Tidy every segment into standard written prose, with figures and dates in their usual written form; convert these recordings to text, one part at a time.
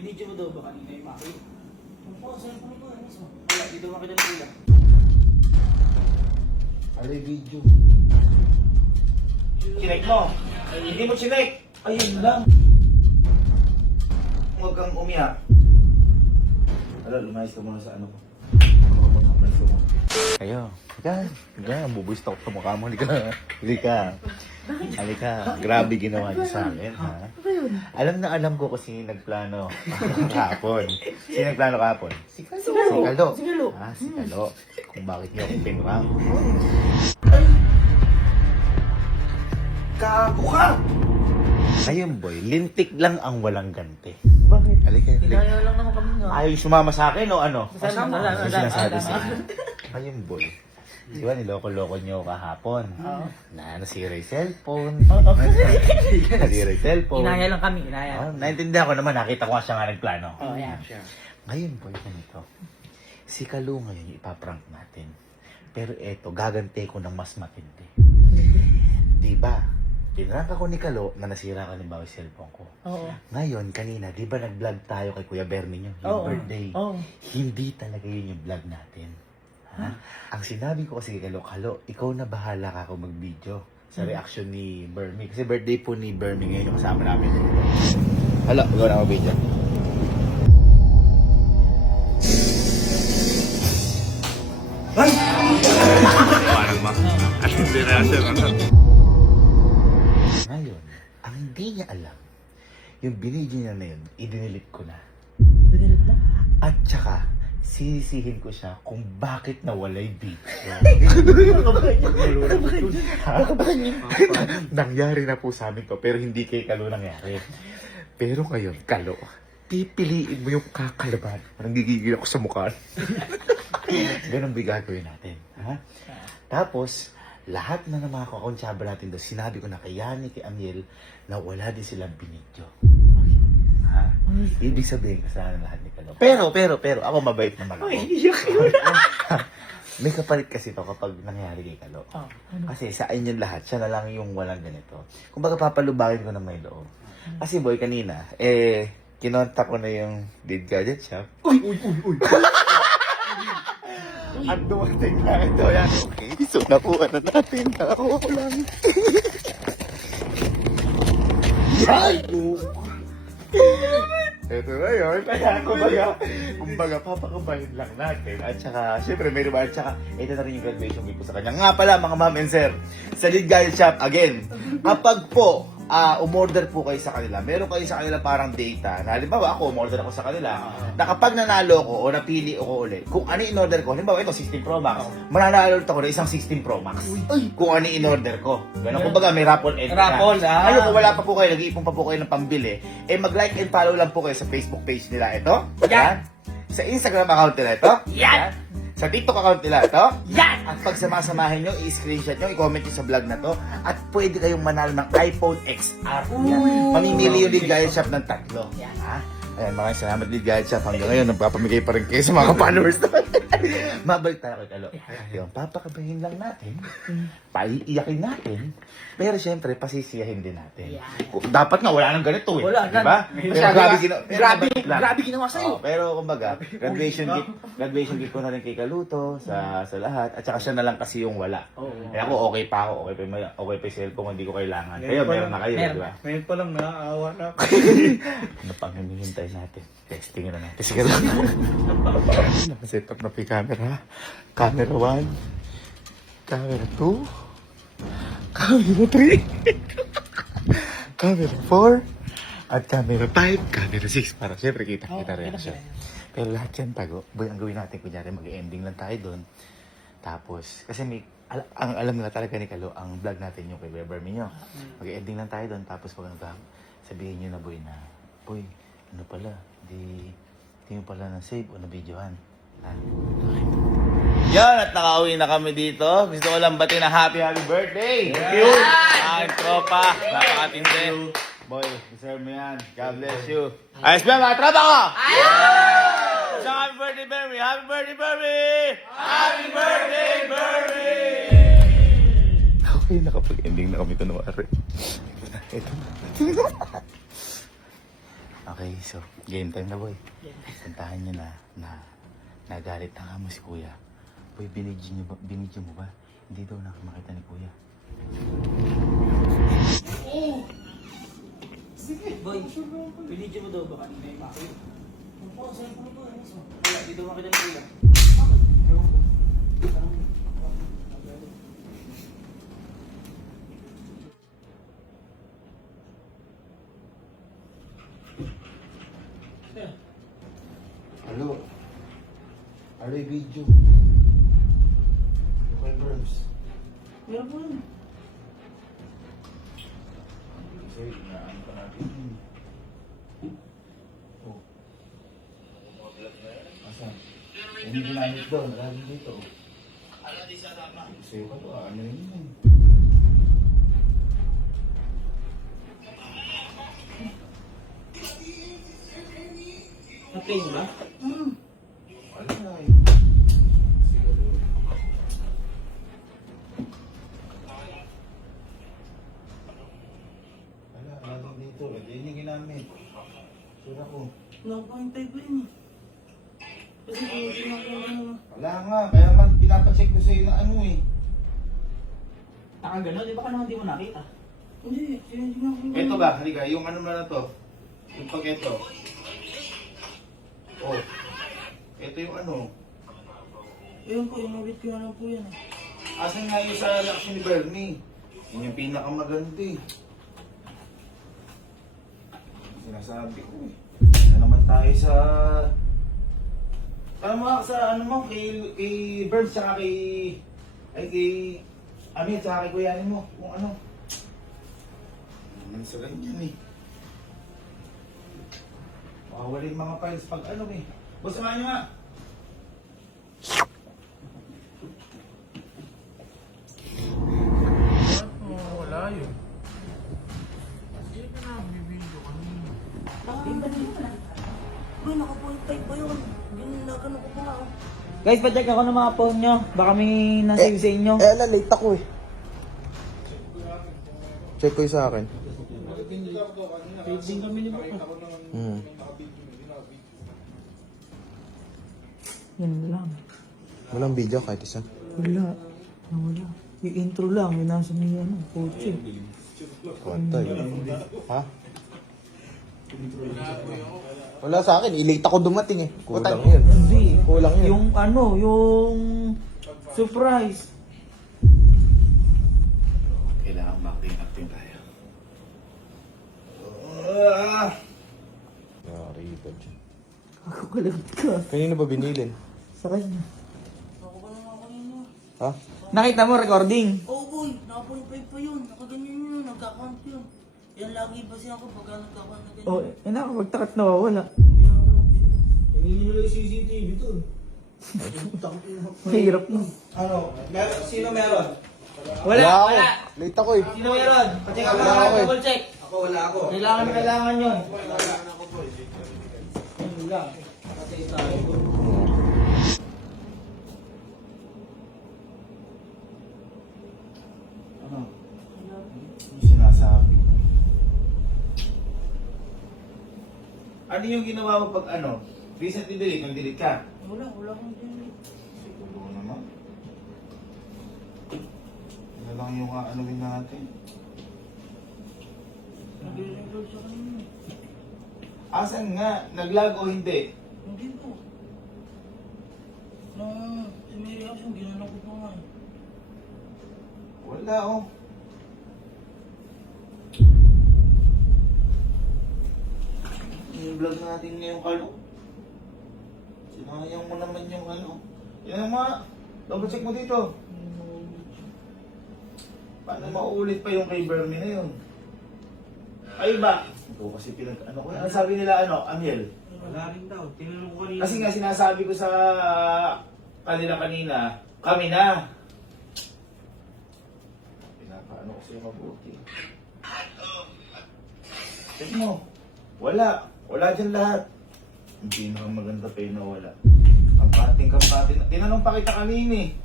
Video mo daw ba kanina yung Maki? Oo, cellphone ko na mismo. Wala, dito makita ng kuya. Alay video. Chinek mo. Hindi mo chinek. Ayun lang. Huwag kang umiyak. Ala, lumayas ka muna sa ano ko. Ayo, halika, bubuwis ako sa mukha mo, halika. Halika, grabe ginawa niyo sa akin, ha? Alam na alam ko kung sino nagplano kahapon. Sino nagplano kahapon? Si Kalo. Ah, si Kalo. Kung bakit niyo ako pinrang. Gago ka! Ayun, boy, lintik lang ang walang ganti. Bakit? Halika, halika. Hinaya lang naman kami nga. Ayaw sumama sa akin o ano? Kasama. Ano sinasabi sa akin? Ayun, boy. Di ba, niloko-loko niyo kahapon? Oo. Nasira yung cellphone. Nasira yung cellphone. Hinaya lang kami, hinaya. Oh, naintindihan ko naman, nakita ko nga siya nga nagplano. Oh, yeah. Ngayon, boy, ganito. Si Kalu ngayon, ipaprank natin. Pero eto, gagante ko ng mas matindi. Di ba? Pinrank ako ni Kalu na nasira ka ng bawang cellphone ko. Oo. Ngayon, kanina, di ba nag-vlog tayo kay Kuya Bernie nyo? Yung Oo. birthday. Oo. Hindi talaga yun yung vlog natin. Ha? Ang sinabi ko kasi kay Kalu, ikaw na bahala ka kung mag-video sa reaction ni Bernie. Kasi birthday po ni Bernie ngayon yung kasama namin. Hala, ikaw na mag-video. Ay! Parang at hindi reaction ano? Ngayon, ang hindi niya alam, yung binidyo niya na yun, idinilit ko na. Binilit na? At saka, sisihin ko siya kung bakit nawala yung video. Nangyari na po sa amin to, pero hindi kay Kalo nangyari. Pero ngayon, Kalo, pipiliin mo yung kakalaban. Parang gigigil ako sa mukha. Ganun ba gagawin natin? Ha? Tapos, lahat na ng mga kakonsyaba natin doon, sinabi ko na kay Yani, kay Amiel, na wala din silang binidyo. Ha? Ibig sabihin, kasalanan lahat ni Kalo. Pero, ako mabait naman ako. May kapalit kasi to kapag nangyari kay Kalo. Oh, Kasi sa inyo lahat, siya na lang yung walang ganito. Kung baga papalubagin ko na may loob. Kasi boy, kanina, kinontak ko na yung Lead Gadget Shop. Uy! At dumating na ito. Yan, okay. So, nakuha na natin. Nakakuha ko lang. Ay! Ito na yun. Kaya, kumbaga, papakabahin lang natin. At saka, syempre, may naman. At saka, ito na rin yung graduation gift ko sa kanya. Nga pala, mga ma'am and sir, sa Lead Gadget Shop, again, kapag po, umorder po kayo sa kanila, meron kayo sa kanila parang data. Na, halimbawa, ako, umorder ako sa kanila, na kapag nanalo ko o napili ko ulit, kung ano in-order ko, halimbawa, ito, 16 Pro Max, mananalo ulit ako ng isang 16 Pro Max. Kung ano in-order ko. Ganun, kumbaga, may raffle end Raffle, Ano, kung wala pa po kayo, nag-iipon pa po kayo ng pambili, mag-like and follow lang po kayo sa Facebook page nila. Ito, yan. Sa Instagram account nila, ito. Yan. Sa TikTok account nila, ito. Yan! At pag samasamahin nyo, i-screenshot nyo, i-comment nyo sa vlog na to. At pwede kayong manalo ng iPhone XR. Yan. Mamimili yung Lead Gadget Shop ng 3. Yan. Ha? Ayan, maraming salamat Lead Gadget Shop. Hanggang ngayon, nagpapamigay pa rin kayo sa mga followers naman. Mabalik tayo kay Kalo. Yung papakabahin lang natin, paiiyakin natin, pero syempre, pasisiyahin din natin. Dapat nga, wala nang ganito eh. Wala, diba? gan- Pero Grabe ginawa sa'yo. pero kumbaga, graduation gift ko na rin kay Kaluto sa lahat. At saka siya na lang kasi yung wala. Oo. Eh ako, okay pa ako. Okay pa yung cellphone, hindi ko kailangan. Kayo, meron na kayo, Meron. di ba? Ngayon pa lang naaawa na ako. Ano pang hinihintay natin? Testing na natin. Sige lang. Nakaset up na po yung camera. Camera 1. Camera 2. Camera 3. Camera 4. At camera 5. Camera 6. Para siyempre kita reaction. Pero lahat yan tago. Boy, ang gawin natin, kunyari mag-ending lang tayo doon. Tapos, kasi ang alam nila talaga ni Kalo, ang vlog natin yung kay Weber Minyo. Mag-ending lang tayo doon. Tapos pag sabihin nyo na, boy, na, boy, ano pala, di mo pala na-save o na-videohan. Yan, at nakauwi na kami dito. Gusto ko lang batiin na happy birthday! Cute! Aking tropa, napakatindi. Boy, deserve mo yan. God bless you. Ayos ba mga tropa ko? Ayos! So, happy birthday, Berry! Happy birthday, Berry! Happy birthday, Berry! Okay, nakapag-ending na kami ito ng ari. Ito na. Okay. Okay, so game time na boy. Puntahan nyo na nagalit na nga mo si kuya. Boy, binidyo mo ba? Hindi daw nakamakita ni kuya. Boy, pinidyo mo daw baka hindi may makita. Ang po, cellphone ko mismo. Wala, dito makita ni kuya. Ewan ko. Hello. Ano yung video? Okay, Burbs. Meron po yun. Kasi, inaano pa natin yun. Oh. Asan? Hindi ginamit doon. Maraming dito. Sa'yo pa to, ano rin yun. Na-play mo ba? Wala na eh. Wala dito. Yan yung ginamit. Sura ko. Nakapahintay ko yun eh. Kasi hindi na ako Wala nga. Kaya man pinapacheck ko sa'yo na ano eh. nakagano. Di ba ka naman di mo nakita? Hindi, hindi nga ako. Ito ba? Halika. Yung ano na to. Yung pag ito. Oh. Ito yung ano. Ayun po, inubit ko na lang po yan eh. Asan nga yung sa Lux ni Bernie? Yun yung pinakamaganda eh. Sinasabi ko eh. Na naman tayo sa... Alam mo sa ano mo, kay Bernie tsaka kay... Ay kay... Amir tsaka kay Kuyanin mo. Kung ano. Naman sa ganyan eh. Makawala yung mga files pag ano eh. Boss, samahan nyo nga. Wala yun. Hindi ka na bibidyo kanina. Bro, nakapuntay pa yun. Ginagano ko pa nga. Guys, pa-check ako ng mga phone nyo. Baka may nasave sa inyo. Ala, late ako eh. Check ko yung sa akin. Saving kami ni Baka. Yan lang. Walang video kahit isa. Wala. Nawala. Yung intro lang. Yung nasa may ano, kotse. Kwantay. Ha? Wala sa akin. I-late ako dumating eh. Kulang yun. Hindi. Kulang yun. Yung ano, yung surprise. Kailangan acting tayo. Yari ka dyan. Ako kalagot ka. Kanino ba binilin? Sa kanya. Ako ba naman ako ninyo? Ha? Nakita mo recording? Oo boy, nakapuntay pa yun. Nakaganyan yun, nagkakount yun. Yan lagi ba siya ako pagka nagkakount na ganyan? Oh, eh nakapagtakat nawawala. Ginagawa ko siya. Hindi nila yung CCTV dun. Mahirap mo. Ano? Sino meron? Wala, ako. wala. Late ako eh. Sino meron? Pacheck ako Wala mga ako eh. double check. Ako, wala ako. Kailangan yun. Yun lang. Kasi tayo. Ano? Yung sinasabi. Ano yung ginawa mo pag ano? Recently delete, nang delete ka? Wala akong dinit. Siguro naman. Ano lang yung aanuin natin? Nag-record sa kanina. Asan nga? Naglag o hindi? Hindi po. Nung si Mary House yung ginano ko pa nga eh. Wala oh. Yung vlog natin ngayong kalo. Sinayang mo naman yung ano. Yan ang mga. Double check mo dito. Paano mauulit pa yung kay Bernie na yun? Ay ba? Ito kasi ano ko. Ano sabi nila ano? Amiel? Wala rin daw. Tinanong ko kanina. Kasi nga sinasabi ko sa kanila kanina, kami na. Pinapaano ko sa'yo mabuti. Check mo. Wala. Wala dyan lahat. Hindi na maganda pa yun na wala. Kampating. Tinanong pa kita kanina eh.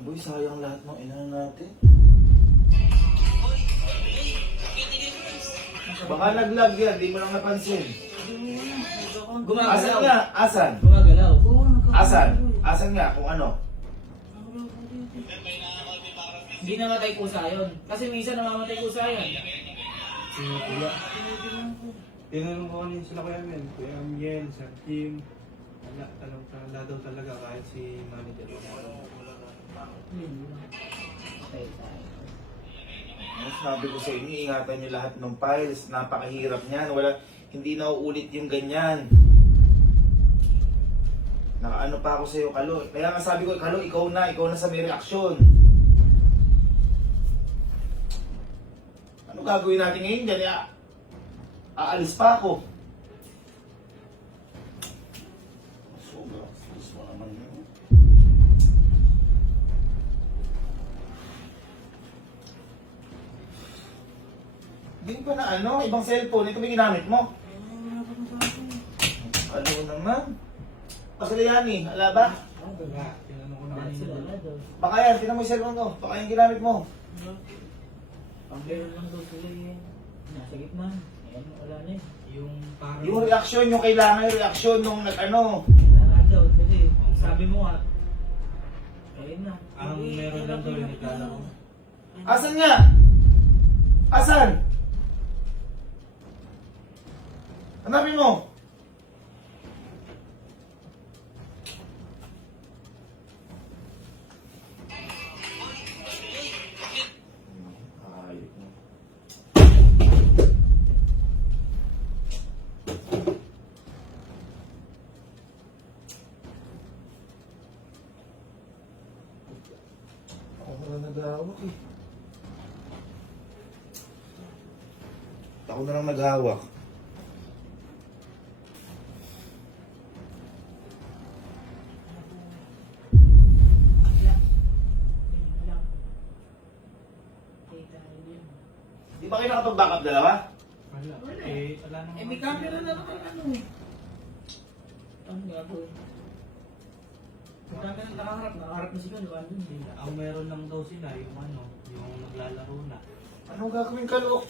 boy, sayang lahat ng ina natin. Baka nag-lag yan, di mo lang napansin. Asan Gumagalaw. nga? Asan? Gumagalaw. Asan? Asan nga? Kung ano? Hindi namatay kusa yun. Kasi minsan namamatay kusa yun. Tinanong ko kanina sila Kuya Mel, Kuya Miel, Sir Kim. Wala daw talaga kahit si manager. Patay tayo. Ano sabi ko sa inyo, ingatan nyo lahat ng files. Napakahirap niyan. Wala, hindi na uulit yung ganyan. Nakaano pa ako sa'yo, Kalo. Kaya nga sabi ko, Kalo, ikaw na sa may reaksyon. Ano gagawin natin ngayon dyan? Aalis pa ako. Sobra. Gusto mo naman yun. Hindi pa na ano, ibang cellphone. Ito may ginamit mo. Ano naman? Pasalayani, ala ba? Tinanong ko na Dahil kanina. sila na daw. Baka yan, tinan mo yung cellphone ko. Baka yung ginamit mo. Ang meron lang daw sila eh. Nasa gitna. Ayan, wala na eh. Yung parang... Yung reaksyon, yung kailangan yung reaksyon nung nag-ano. Wala nga daw. Kasi sabi mo nga. Ayun na. Ang meron lang daw yung naglalaro. Asan nga? Asan? Hanapin mo. Ayok mo. Ako na naghahawak eh. Ako na lang naghahawak. Di ba kayo nakapag-backup dalawa? Wala. Eh, wala naman. Eh, may camera na naman ano eh. Ano gagawin? May camera nakaharap na sila, di ba? Ang meron lang daw sila yung ano, yung naglalaro na. Anong gagawin ka, Lo?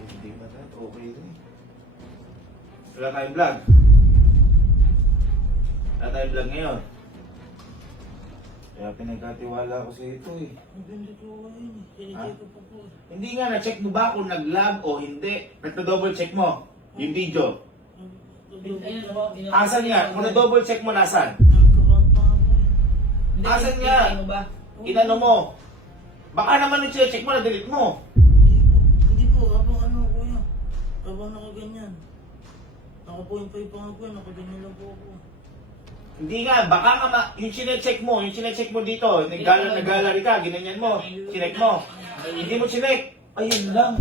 Hindi ba na? Okay rin. Wala tayong vlog. Wala tayong vlog ngayon. Kaya pinagkatiwala ko sa ito eh. Ang ganda ko ngayon eh. Ha? Sinigay ko pa po. Hindi nga, na-check mo ba kung nag-lag o hindi? Nagpa-double check mo yung video. Ayun, ano, Asan nga? Kung na-double check mo, nasan? Hindi, Asan hindi, nga? ano ba? Inano mo? Baka naman yung check mo, na-delete mo. Hindi po, habang ano kuya. Habang nakaganyan. Ako po yung paypang ko, nakaganyan lang po ako. Hindi nga, baka nga yung chinecheck mo dito, nag-gallery ka, ginanyan mo, chinek mo. Hindi mo chinek. Ayun lang.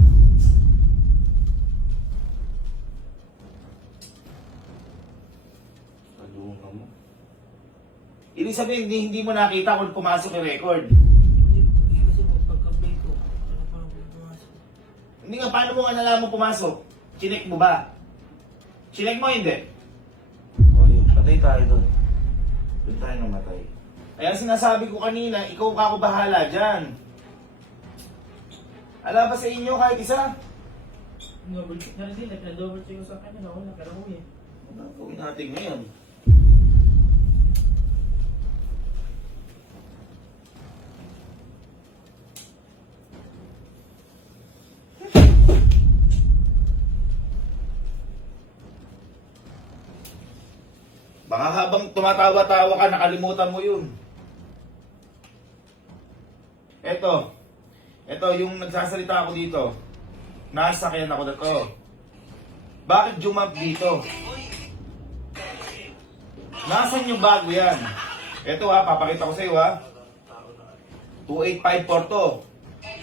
Aluna mo. Ibig sabihin, hindi mo nakita kung pumasok yung record. Hindi kasi po, pagka-play ko, ano pa ako pumasok. Hindi nga, paano mo nga nalaman mo pumasok? Chinek mo ba? Chinek mo, hindi? O yun, patay tayo doon. Doon tayo namatay. Kaya sinasabi ko kanina, ikaw ka ako bahala dyan. Ala ba sa inyo kahit isa? Double check na rin sila. Double check ko sa kanya. Wala, pero uwi. Ano gawin natin ngayon? Baka habang tumatawa-tawa ka, nakalimutan mo yun. Eto yung nagsasalita ako dito. Nasakyan ako dito. Bakit jumap dito? Nasaan yung bago yan? Eto ha, papakita ko sa iyo ha. 2854 to.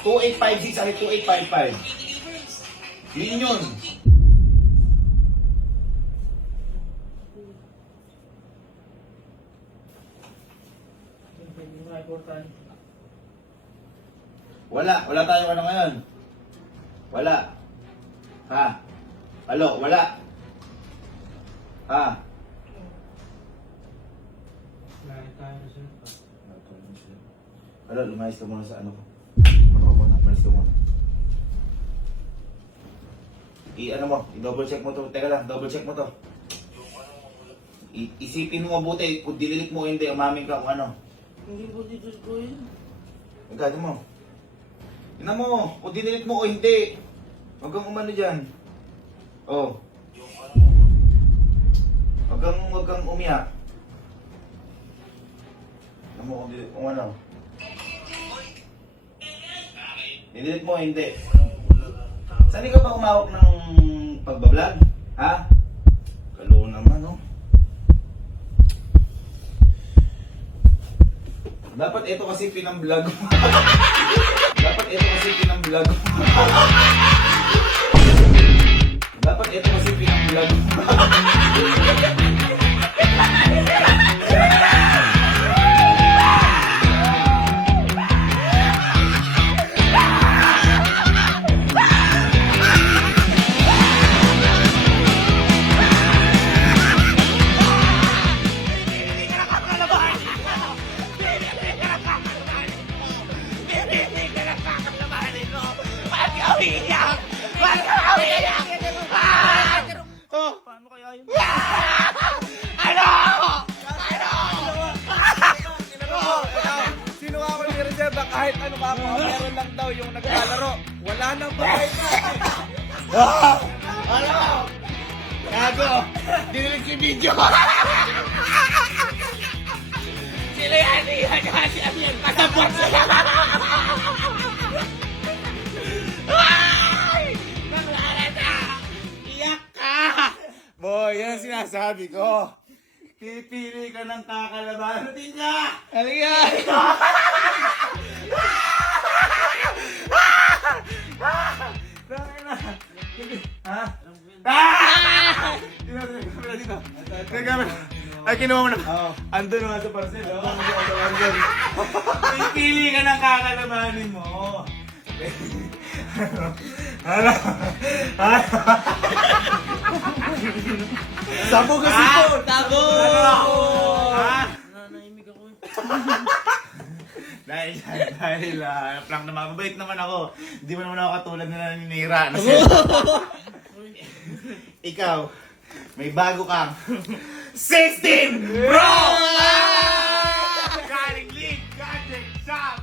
2856 at 2855. Yun yun. Hindi mo important. Wala tayong ano ngayon. Wala. Ha? Alo, wala. Ha? Lahat tayo sir. Ano, lumayas ka muna sa ano ko. Ano ka muna, lumayas ka muna. I-ano mo, i-double check mo to. Teka lang, double check mo to. Isipin mo mabuti, kung dililit mo o hindi, umamin ka kung ano. Hindi po dito ko yun. Magkano mo? Tingnan mo, kung dinilit mo o hindi. Huwag kang umano dyan. Oh. Huwag kang umiyak. Tingnan mo kung ano. Dinilit mo o hindi. Saan ka ba umawak ng pagbablog? Ha? Kalo naman, no? Dapat ito kasi pinamblog mo. Dapat ito kasi pinamblog mo. Dapat ito kasi pinamblog mo. Paano kaya yun? Sino ako ni Reserva kahit ano ka pa, meron lang daw yung naglalaro. Wala nang bagay na. Ano? Gago! Dinilig si video! Sila yan! Kasi ano yan? Kasabot sila! Ay! Nangyari na! Iyak ka! Boy, yan ang sinasabi ko. Pipili ka ng kakalabasan niya! Ano yan? Ha? Dito. Ay, kinuha mo na. Andun naman sa parcel. Pipili ka ng kakalabanin mo. Ano? Sabog kasi po! Ha? Nanahimik ako eh. Dahil plank naman, mabait naman ako. Hindi mo naman ako katulad na naninira. Ikaw, may bago kang 16 Bro! Galing League Gadget Shop!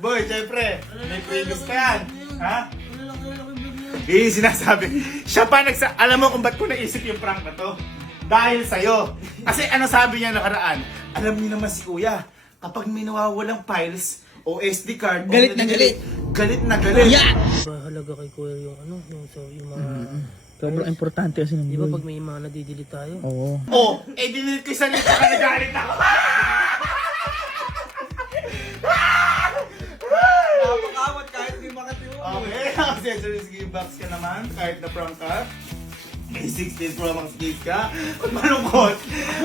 Boy, syempre, may previous pa yan. Ha? Ano lang kaya ako bigyan? Sinasabi. Siya pa alam mo kung ba't ko naisip yung prank na to? Dahil sa'yo. Kasi ano sabi niya nakaraan? Alam niyo naman si Kuya, kapag may nawawalang files o SD card, Galit na galit. Galit na galit. Halaga kay Kuya yung ano, yung mga... Sobrang importante kasi ng Di ba pag may mga nadidelete tayo? Oo. Oh, dinilit ko sa nito ka nagalit ako. Napakawat kahit di makatiwa. Okay, accessories gift box ka naman, kahit na prank ka. May 16 Pro Max gift ka. Ba't malungkot?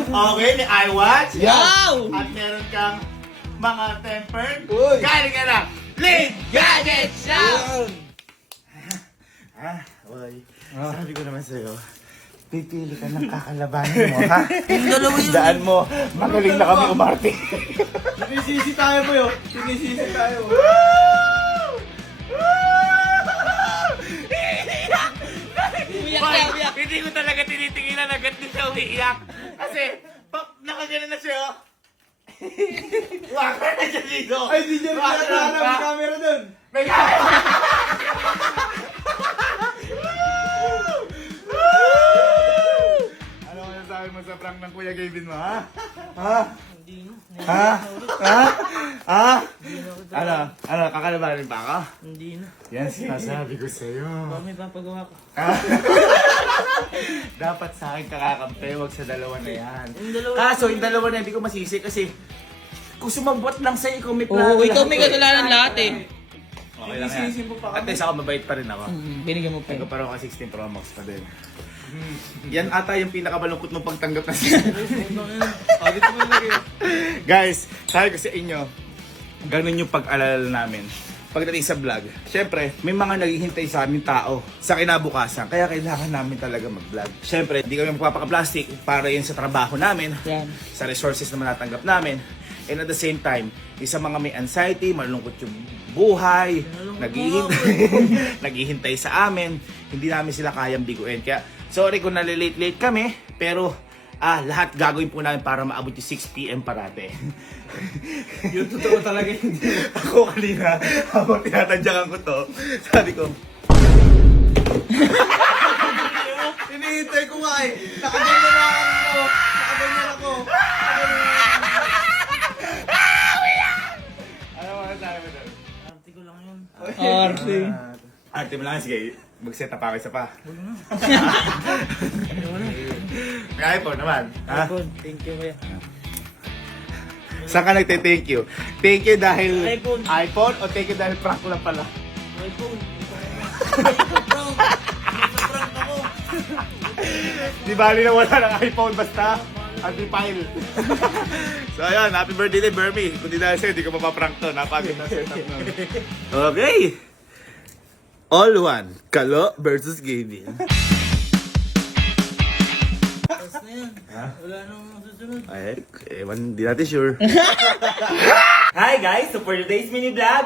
Okay, may iWatch. Yow! At meron kang mga tempered. Uy! Galing ka na. Lead Gadget Shop! Yan. Boy. Sabi ko naman sa'yo, pipili ka ng kakalabanin mo, ha? Daan mo, magaling na kami umarte. Sinisisi tayo mo yun. Sinisisi tayo. Boy, hindi ko talaga tinitingilan, agad din siya umiiyak. Kasi, nakaganan na siya, oh. Waka na siya dito. Ay, di dyan pinatahanap yung camera dun. May camera. Ano mo nasabi mo sa prank ng Kuya Gavin mo, ha? Ha? Hindi na. Ha? Ha? Ha? Ano, kakalabanin pa ako? Hindi na. Yan sinasabi ko sa'yo. Baka may papagawa ko. Dapat sa akin kakakampi, wag sa dalawa na yan. Yung dalawa. Kaso, yung dalawa na hindi ko masisi kasi kung sumabot lang sa'yo, ikaw may Oo, ikaw may kasalanan lahat eh. Okay lang yan. At least ako mabait pa rin ako. Binigyan mo pa. Ikaw parang ka 16 Pro Max pa din. Yan ata yung pinakabalungkot mong pagtanggap na siya. Dito mo lagi. Guys, sabi ko sa inyo, ganun yung pag-alala namin. pagdating sa vlog, syempre, may mga naghihintay sa aming tao sa kinabukasan. Kaya kailangan namin talaga mag-vlog. Syempre, hindi kami magpapaka-plastic para yun sa trabaho namin, sa resources na manatanggap namin. And at the same time, isa mga may anxiety, malungkot yung buhay, naghihintay sa amin, hindi namin sila kayang biguin. Kaya, sorry kung nalilate-late kami, pero lahat gagawin po namin para maabot yung 6 PM parate. Yung totoo talaga hindi. Ako kanina, habang tinatadyakan ko to, sabi ko, hinihintay ko nga eh. Nakaganyan na ako. Nakaganyan ako. Ano mo sabi mo doon? Arte ko lang yun. Arte mo lang, sige. Mag-set up ako isa pa. May iPhone naman. Ha? iPhone, thank you kuya. Saan ka nagte-thank you? Thank you dahil iPhone. iPhone o thank you dahil prank ko lang pala? iPhone. Prank ako. Di bali na wala ng iPhone basta anti-file. So ayun, happy birthday Bermy. Kung di dahil sa'yo, di ko mapaprank to. Napagod na setup nun. Okay. All one. Kalo versus Gavin. Tapos na yan. Wala nang susunod. Ay, ewan, di natin sure. Hi guys! So for today's mini vlog,